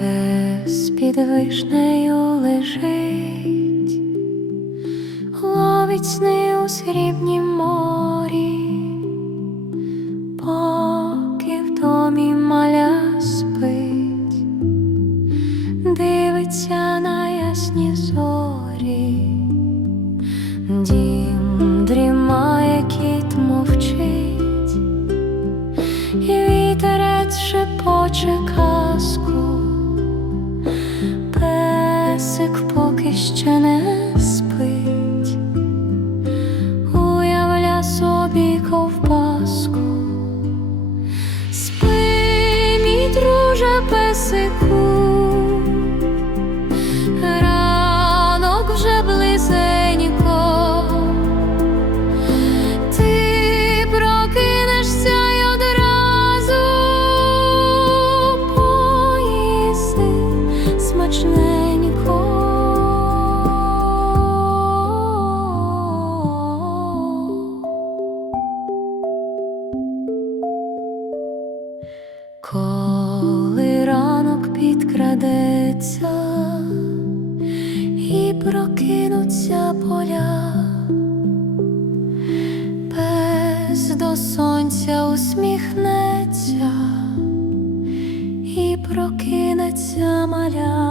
Пес під вишнею лежить, ловить сни у срібнім морі, поки в домі маля спить, дивиться на ясні зорі, дім дрімає, кіт мовчить, і вітерець шепоче песику, ранок вже близенько, ти прокинешся й одразу поїси смачненько. Ранок серця і прокинуться поля, без до сонця усміхнеться і прокинеться маля.